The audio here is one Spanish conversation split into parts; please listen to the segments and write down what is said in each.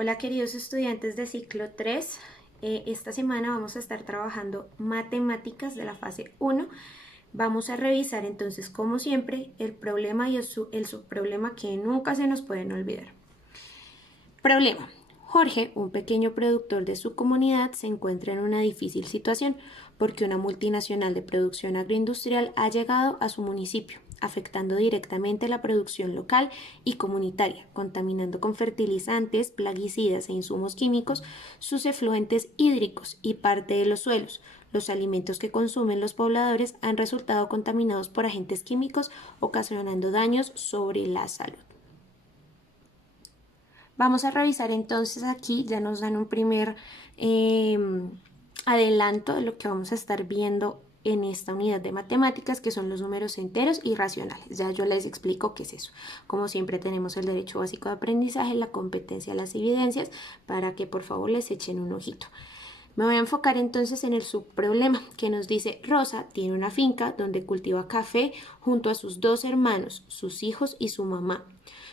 Hola queridos estudiantes de ciclo 3. Esta semana vamos a estar trabajando matemáticas de la fase 1. Vamos a revisar entonces, como siempre, el problema y el subproblema que nunca se nos pueden olvidar. Problema. Jorge, un pequeño productor de su comunidad, se encuentra en una difícil situación porque una multinacional de producción agroindustrial ha llegado a su municipio, afectando directamente la producción local y comunitaria, contaminando con fertilizantes, plaguicidas e insumos químicos sus efluentes hídricos y parte de los suelos. Los alimentos que consumen los pobladores han resultado contaminados por agentes químicos, ocasionando daños sobre la salud. Vamos a revisar entonces aquí, ya nos dan un primer adelanto de lo que vamos a estar viendo en esta unidad de matemáticas, que son los números enteros y racionales. Ya yo les explico qué es eso. Como siempre tenemos el derecho básico de aprendizaje, la competencia, las evidencias, para que por favor les echen un ojito. Me voy a enfocar entonces en el subproblema que nos dice: Rosa tiene una finca donde cultiva café junto a sus dos hermanos, sus hijos y su mamá.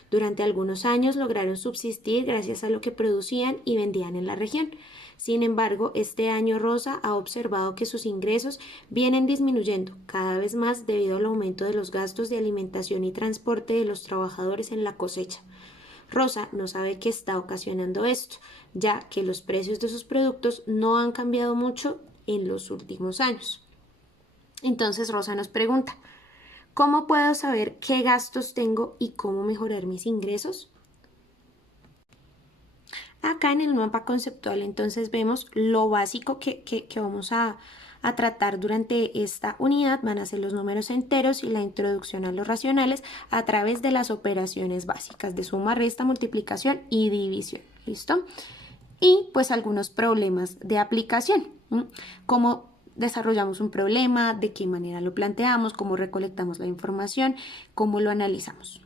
Durante algunos años lograron subsistir gracias a lo que producían y vendían en la región. Sin embargo, este año Rosa ha observado que sus ingresos vienen disminuyendo cada vez más debido al aumento de los gastos de alimentación y transporte de los trabajadores en la cosecha. Rosa no sabe qué está ocasionando esto, ya que los precios de sus productos no han cambiado mucho en los últimos años. Entonces Rosa nos pregunta: ¿cómo puedo saber qué gastos tengo y cómo mejorar mis ingresos? Acá en el mapa conceptual entonces vemos lo básico que vamos a tratar durante esta unidad. Van a ser los números enteros y la introducción a los racionales a través de las operaciones básicas de suma, resta, multiplicación y división. ¿Listo? Y pues algunos problemas de aplicación. Cómo desarrollamos un problema, de qué manera lo planteamos, cómo recolectamos la información, cómo lo analizamos.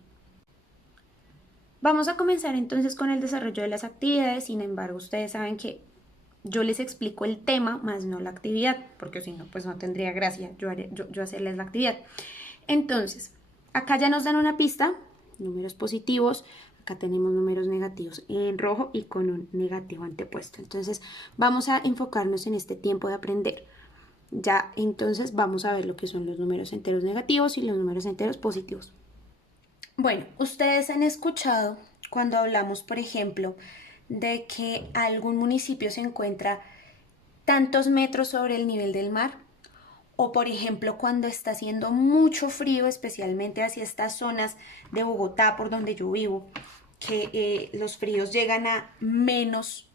Vamos a comenzar entonces con el desarrollo de las actividades. Sin embargo, ustedes saben que yo les explico el tema más no la actividad, porque si no, pues no tendría gracia yo hacerles la actividad. Entonces, acá ya nos dan una pista: números positivos. Acá tenemos números negativos en rojo y con un negativo antepuesto. Entonces, vamos a enfocarnos en este tiempo de aprender. Ya entonces vamos a ver lo que son los números enteros negativos y los números enteros positivos. Bueno, ustedes han escuchado cuando hablamos, por ejemplo, de que algún municipio se encuentra tantos metros sobre el nivel del mar, o por ejemplo cuando está haciendo mucho frío, especialmente hacia estas zonas de Bogotá por donde yo vivo, que los fríos llegan a menos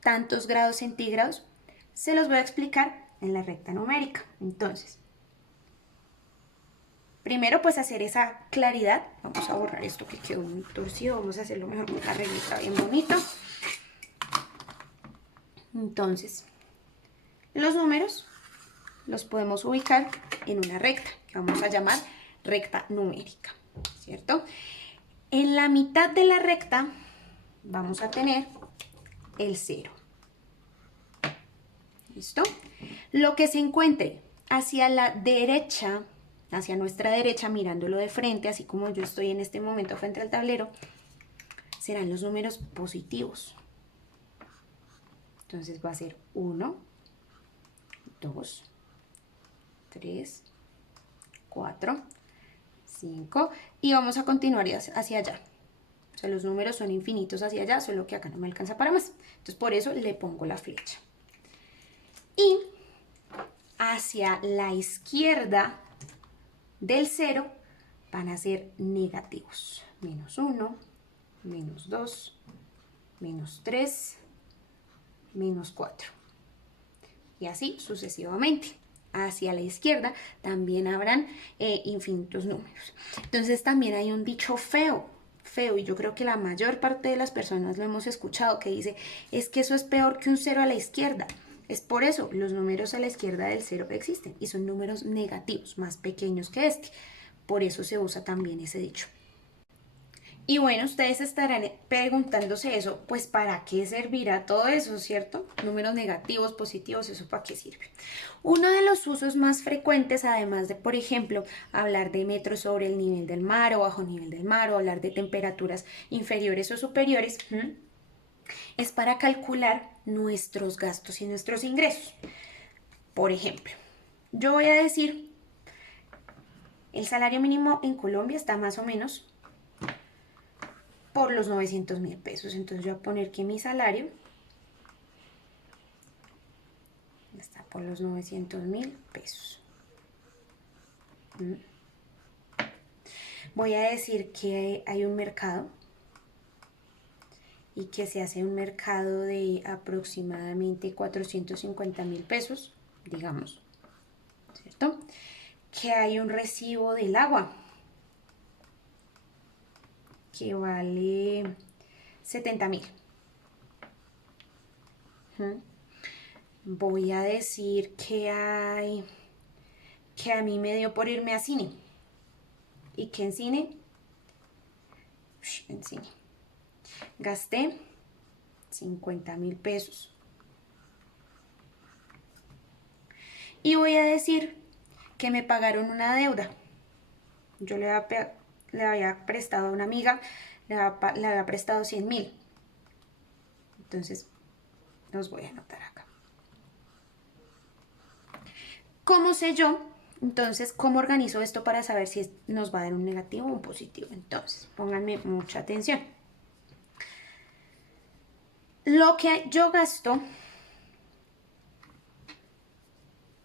tantos grados centígrados. Se los voy a explicar en la recta numérica. Entonces, primero, pues hacer esa claridad. Vamos a borrar esto que quedó muy torcido. Vamos a hacerlo mejor con una reglita bien bonita. Entonces, los números los podemos ubicar en una recta, que vamos a llamar recta numérica, ¿cierto? En la mitad de la recta vamos a tener el 0. ¿Listo? Lo que se encuentre hacia la derecha, hacia nuestra derecha, mirándolo de frente, así como yo estoy en este momento frente al tablero, serán los números positivos. Entonces va a ser 1, 2, 3, 4, 5 y vamos a continuar hacia allá. O sea, los números son infinitos hacia allá, solo que acá no me alcanza para más. Entonces por eso le pongo la flecha. Y hacia la izquierda del 0 van a ser negativos. Menos 1, menos 2, menos 3, menos 4. Y así sucesivamente. Hacia la izquierda también habrán infinitos números. Entonces también hay un dicho feo, y yo creo que la mayor parte de las personas lo hemos escuchado, que dice: es que eso es peor que un 0 a la izquierda. Es por eso, los números a la izquierda del 0 existen y son números negativos, más pequeños que este. Por eso se usa también ese dicho. Y bueno, ustedes estarán preguntándose eso: pues ¿para qué servirá todo eso, cierto? Números negativos, positivos, ¿eso para qué sirve? Uno de los usos más frecuentes, además de, por ejemplo, hablar de metros sobre el nivel del mar o bajo nivel del mar, o hablar de temperaturas inferiores o superiores, es para calcular nuestros gastos y nuestros ingresos. Por ejemplo, yo voy a decir, el salario mínimo en Colombia está más o menos por los 900.000 pesos. Entonces yo voy a poner que mi salario está por los 900.000 pesos. Voy a decir que hay un mercado y que se hace un mercado de aproximadamente 450.000 pesos, digamos, ¿cierto? Que hay un recibo del agua que vale 70.000. Voy a decir que a mí me dio por irme a cine y que en cine gasté 50.000 pesos. Y voy a decir que me pagaron una deuda. Yo le había prestado a una amiga, le había prestado 100.000. Entonces, los voy a anotar acá. ¿Cómo sé yo? Entonces, ¿cómo organizo esto para saber si nos va a dar un negativo o un positivo? Entonces, pónganme mucha atención. Lo que yo gasto,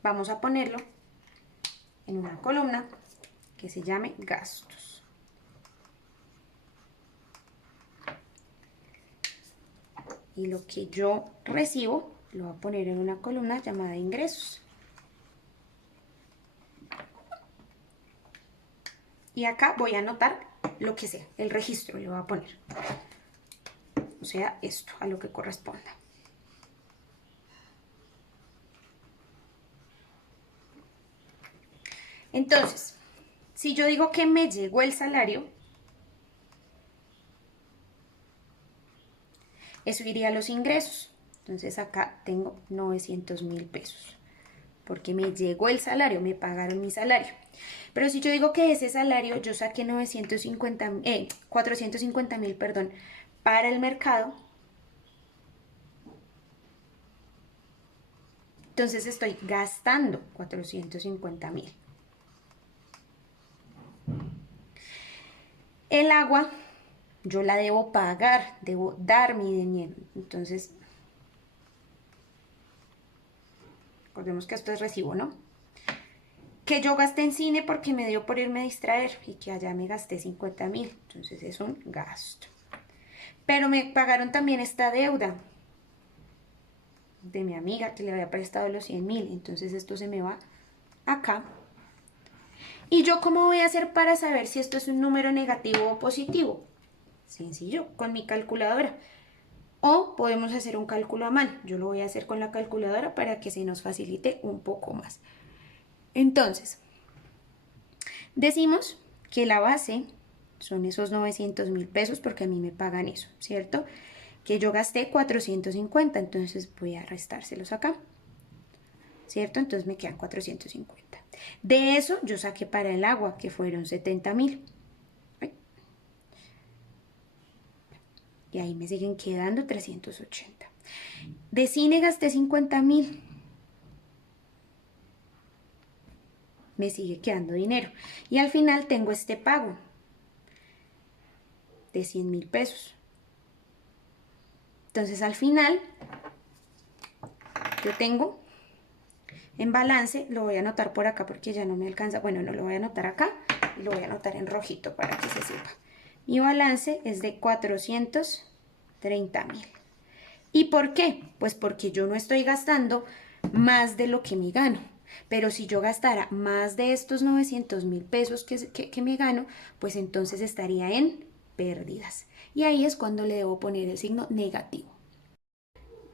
vamos a ponerlo en una columna que se llame gastos. Y lo que yo recibo lo voy a poner en una columna llamada ingresos. Y acá voy a anotar lo que sea, el registro le voy a poner. O sea, esto, a lo que corresponda. Entonces, si yo digo que me llegó el salario, eso iría a los ingresos. Entonces acá tengo 900.000 pesos. Porque me llegó el salario, me pagaron mi salario. Pero si yo digo que ese salario yo saqué 450.000, perdón, para el mercado, entonces estoy gastando 450.000. El agua yo la debo pagar, debo dar mi dinero. Entonces, recordemos que esto es recibo, ¿no? Que yo gasté en cine porque me dio por irme a distraer y que allá me gasté 50.000. Entonces es un gasto. Pero me pagaron también esta deuda de mi amiga que le había prestado los 100.000. Entonces esto se me va acá. ¿Y yo cómo voy a hacer para saber si esto es un número negativo o positivo? Sencillo, con mi calculadora. O podemos hacer un cálculo a mano. Yo lo voy a hacer con la calculadora para que se nos facilite un poco más. Entonces, decimos que la base son esos 900.000 pesos porque a mí me pagan eso, ¿cierto? Que yo gasté 450, entonces voy a restárselos acá, ¿cierto? Entonces me quedan 450. De eso yo saqué para el agua, que fueron 70.000. Y ahí me siguen quedando 380. De cine gasté 50.000. Me sigue quedando dinero. Y al final tengo este pago de 100.000 pesos. Entonces al final yo tengo en balance, lo voy a anotar por acá porque ya no me alcanza. Bueno, no lo voy a anotar acá y lo voy a anotar en rojito para que se sepa. Mi balance es de 430.000. ¿Y por qué? Pues porque yo no estoy gastando más de lo que me gano. Pero si yo gastara más de estos 900.000 pesos que me gano, pues entonces estaría en pérdidas. Y ahí es cuando le debo poner el signo negativo.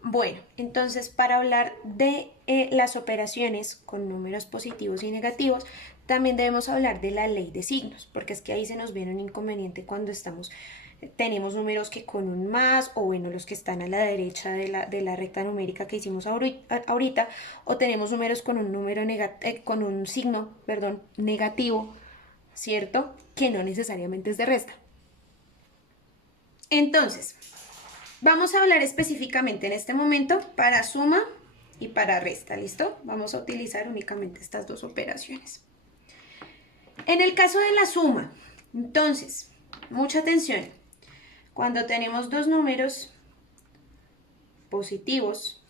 Bueno, entonces para hablar de las operaciones con números positivos y negativos, también debemos hablar de la ley de signos, porque es que ahí se nos viene un inconveniente cuando tenemos números que con un más, o bueno, los que están a la derecha de la recta numérica que hicimos ahorita, o tenemos números con un con un signo, perdón, negativo, ¿cierto? Que no necesariamente es de resta. Entonces, Vamos a hablar específicamente en este momento para suma y para resta, ¿listo? Vamos a utilizar únicamente estas dos operaciones. En el caso de la suma, entonces, mucha atención. Cuando tenemos dos números positivos,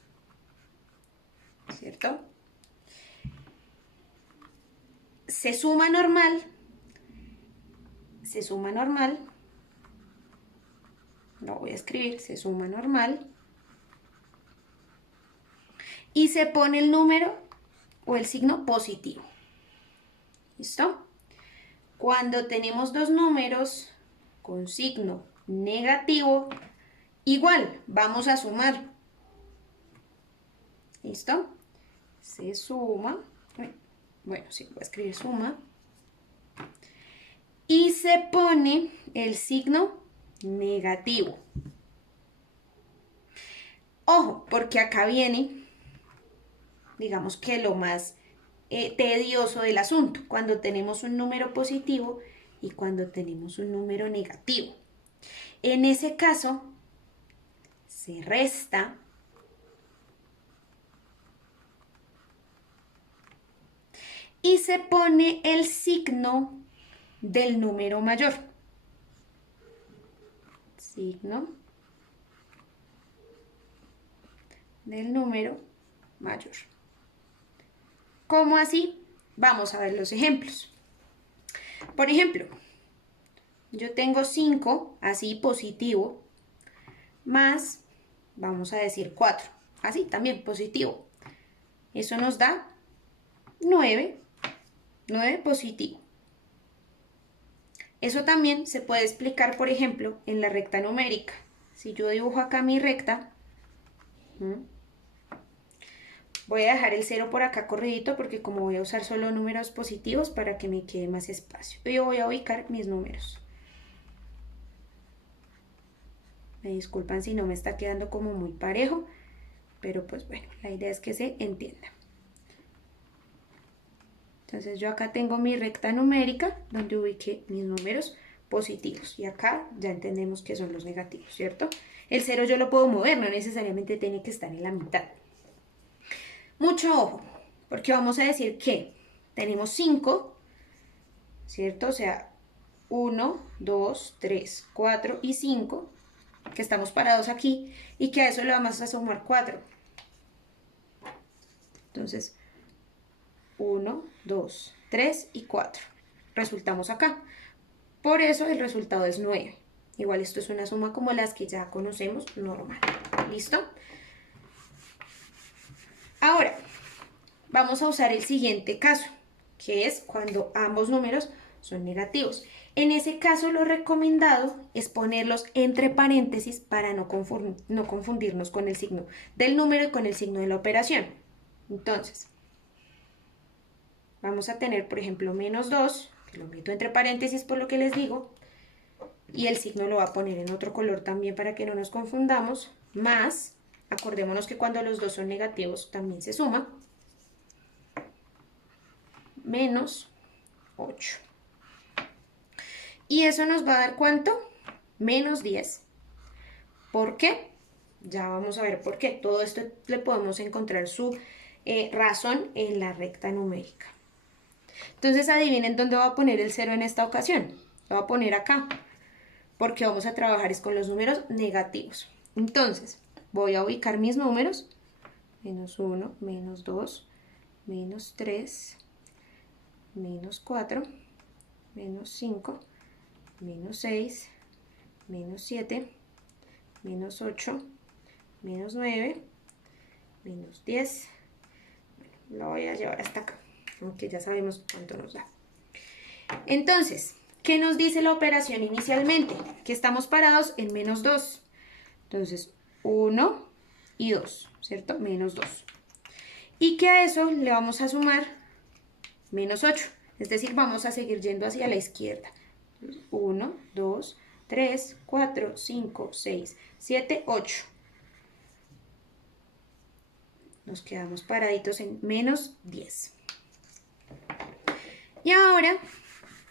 ¿cierto? Se suma normal, lo voy a escribir, se suma normal, y se pone el número o el signo positivo. ¿Listo? Cuando tenemos dos números con signo negativo, igual vamos a sumar. ¿Listo? Se suma. Bueno, sí, voy a escribir suma. Y se pone el signo negativo. Ojo, porque acá viene, digamos que lo más tedioso del asunto, cuando tenemos un número positivo y cuando tenemos un número negativo. En ese caso, se resta y se pone el signo del número mayor. Signo del número mayor. ¿Cómo así? Vamos a ver los ejemplos. Por ejemplo, yo tengo 5, así positivo, más, vamos a decir 4, así también positivo. Eso nos da 9 positivo. Eso también se puede explicar, por ejemplo, en la recta numérica. Si yo dibujo acá mi recta, voy a dejar el 0 por acá corridito porque como voy a usar solo números positivos para que me quede más espacio. Yo voy a ubicar mis números. Me disculpan si no me está quedando como muy parejo, pero pues bueno, la idea es que se entienda. Entonces yo acá tengo mi recta numérica donde ubiqué mis números positivos y acá ya entendemos que son los negativos, ¿cierto? El 0 yo lo puedo mover, no necesariamente tiene que estar en la mitad. Mucho ojo, porque vamos a decir que tenemos 5, ¿cierto? O sea, 1, 2, 3, 4 y 5, que estamos parados aquí, y que a eso le vamos a sumar 4. Entonces, 1, 2, 3 y 4. Resultamos acá. Por eso el resultado es 9. Igual esto es una suma como las que ya conocemos, normal. ¿Listo? Ahora, vamos a usar el siguiente caso, que es cuando ambos números son negativos. En ese caso, lo recomendado es ponerlos entre paréntesis para no confundirnos con el signo del número y con el signo de la operación. Entonces, vamos a tener, por ejemplo, menos 2, que lo meto entre paréntesis por lo que les digo, y el signo lo va a poner en otro color también para que no nos confundamos, más, acordémonos que cuando los dos son negativos también se suma, menos 8. Y eso nos va a dar ¿cuánto? Menos 10. ¿Por qué? Ya vamos a ver por qué. Todo esto le podemos encontrar su razón en la recta numérica. Entonces adivinen dónde voy a poner el 0 en esta ocasión. Lo voy a poner acá, porque vamos a trabajar es con los números negativos. Entonces, voy a ubicar mis números. Menos 1, menos 2, menos 3, menos 4, menos 5, menos 6, menos 7, menos 8, menos 9, menos 10. Bueno, lo voy a llevar hasta acá, aunque ya sabemos cuánto nos da. Entonces, ¿qué nos dice la operación inicialmente? Que estamos parados en menos 2. Entonces, 1 y 2, ¿cierto? Menos 2. Y que a eso le vamos a sumar menos 8. Es decir, vamos a seguir yendo hacia la izquierda. 1, 2, 3, 4, 5, 6, 7, 8. Nos quedamos paraditos en menos 10. Y ahora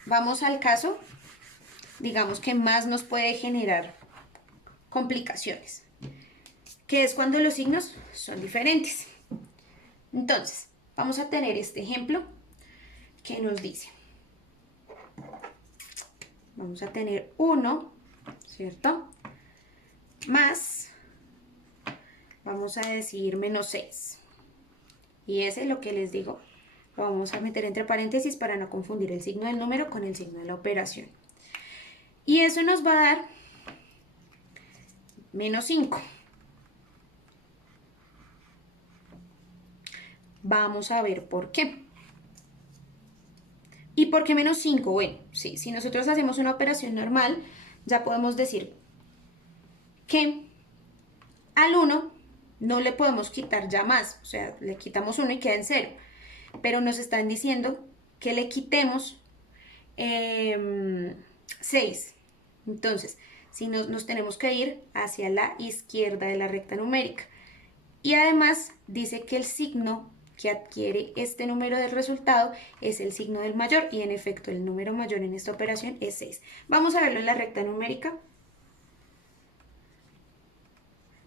vamos al caso, digamos que más nos puede generar complicaciones. que es cuando los signos son diferentes. Entonces, vamos a tener este ejemplo que nos dice, vamos a tener 1, ¿cierto? Más, vamos a decir menos 6. Y ese es lo que les digo, lo vamos a meter entre paréntesis para no confundir el signo del número con el signo de la operación. Y eso nos va a dar menos 5. Vamos a ver por qué. ¿Y por qué menos 5? Bueno, sí, si nosotros hacemos una operación normal, ya podemos decir que al 1 no le podemos quitar ya más, o sea, le quitamos 1 y queda en 0. Pero nos están diciendo que le quitemos 6. Entonces, si nos tenemos que ir hacia la izquierda de la recta numérica. Y además dice que el signo que adquiere este número del resultado es el signo del mayor, y en efecto el número mayor en esta operación es 6. Vamos a verlo en la recta numérica,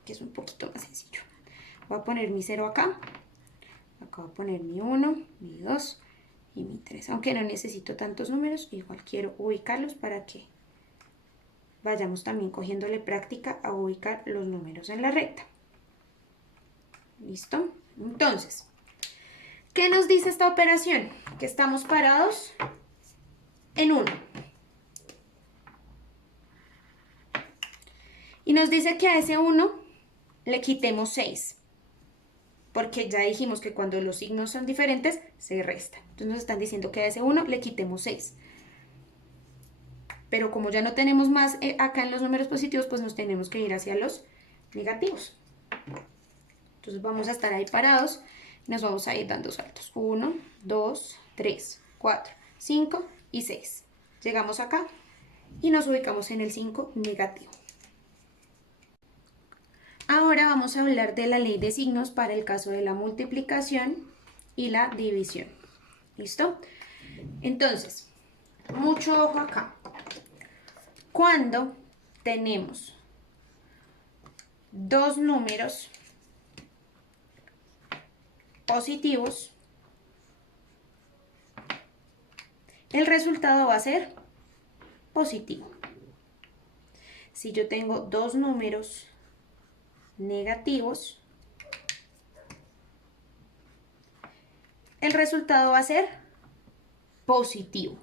que es un poquito más sencillo. Voy a poner mi 0 acá, acá voy a poner mi 1, mi 2 y mi 3, aunque no necesito tantos números, igual quiero ubicarlos para que vayamos también cogiéndole práctica a ubicar los números en la recta. ¿Listo? Entonces, ¿qué nos dice esta operación? Que estamos parados en 1. Y nos dice que a ese 1 le quitemos 6. Porque ya dijimos que cuando los signos son diferentes, se resta. Entonces nos están diciendo que a ese 1 le quitemos 6. Pero como ya no tenemos más acá en los números positivos, pues nos tenemos que ir hacia los negativos. Entonces vamos a estar ahí parados. Nos vamos a ir dando saltos. 1, 2, 3, 4, 5 y 6. Llegamos acá y nos ubicamos en el 5 negativo. Ahora vamos a hablar de la ley de signos para el caso de la multiplicación y la división. ¿Listo? Entonces, mucho ojo acá. Cuando tenemos dos números positivos, el resultado va a ser positivo. Si yo tengo dos números negativos, el resultado va a ser positivo.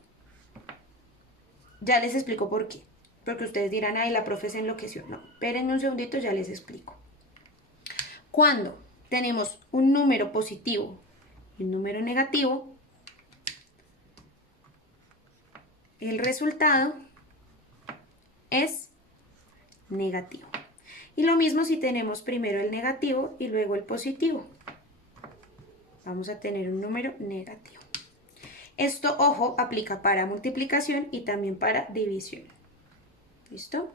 Ya les explico por qué. Porque ustedes dirán, ay, la profe se enloqueció. No, espérenme un segundito, ya les explico. Cuando tenemos un número positivo y un número negativo, el resultado es negativo. Y lo mismo si tenemos primero el negativo y luego el positivo. Vamos a tener un número negativo. Esto, ojo, aplica para multiplicación y también para división. ¿Listo?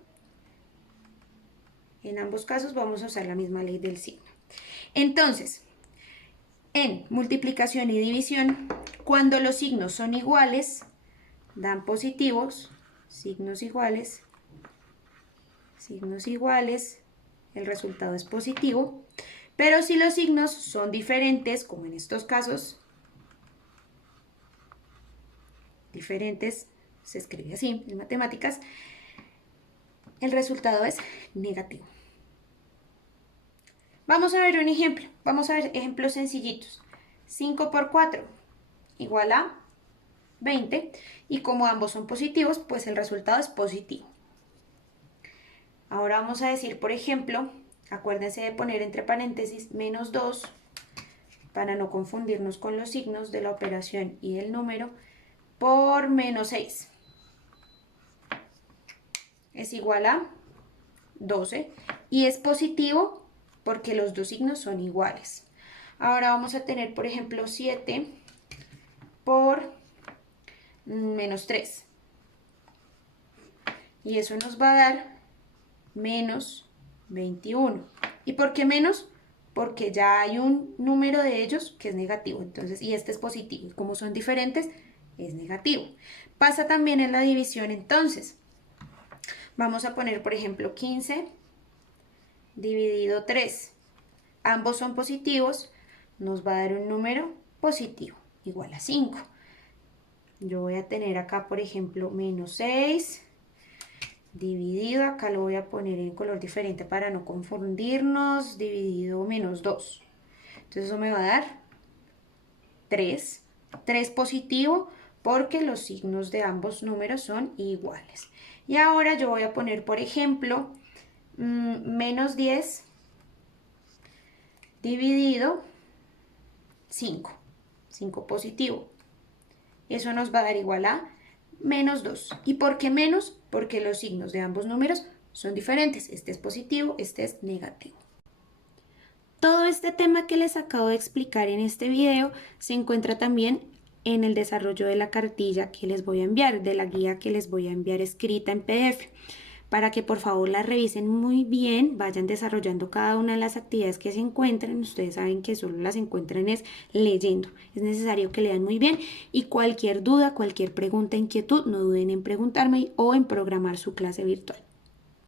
En ambos casos vamos a usar la misma ley del signo. Entonces, en multiplicación y división, cuando los signos son iguales, dan positivos, signos iguales, el resultado es positivo. Pero si los signos son diferentes, como en estos casos, diferentes, se escribe así en matemáticas, el resultado es negativo. Vamos a ver un ejemplo. Vamos a ver ejemplos sencillitos. 5 por 4 igual a 20. Y como ambos son positivos, pues el resultado es positivo. Ahora vamos a decir, por ejemplo, acuérdense de poner entre paréntesis menos 2 para no confundirnos con los signos de la operación y del número, por menos 6. Es igual a 12 y es positivo porque los dos signos son iguales. Ahora vamos a tener, por ejemplo, 7 por menos 3. Y eso nos va a dar menos 21. ¿Y por qué menos? Porque ya hay un número de ellos que es negativo. Entonces, y este es positivo. Y como son diferentes, es negativo. Pasa también en la división entonces. Vamos a poner, por ejemplo, 15 dividido 3. Ambos son positivos, nos va a dar un número positivo, igual a 5. Yo voy a tener acá, por ejemplo, menos 6, dividido, acá lo voy a poner en color diferente para no confundirnos, dividido menos 2. Entonces eso me va a dar 3. 3 positivo porque los signos de ambos números son iguales. Y ahora yo voy a poner, por ejemplo, menos 10 dividido 5. 5 positivo. Eso nos va a dar igual a menos 2. ¿Y por qué menos? Porque los signos de ambos números son diferentes. Este es positivo, este es negativo. Todo este tema que les acabo de explicar en este video se encuentra también en el desarrollo de la cartilla que les voy a enviar, de la guía que les voy a enviar escrita en PDF, para que por favor la revisen muy bien, vayan desarrollando cada una de las actividades que se encuentran. Ustedes saben que solo las encuentran es leyendo, es necesario que lean muy bien y cualquier duda, cualquier pregunta, inquietud, no duden en preguntarme o en programar su clase virtual.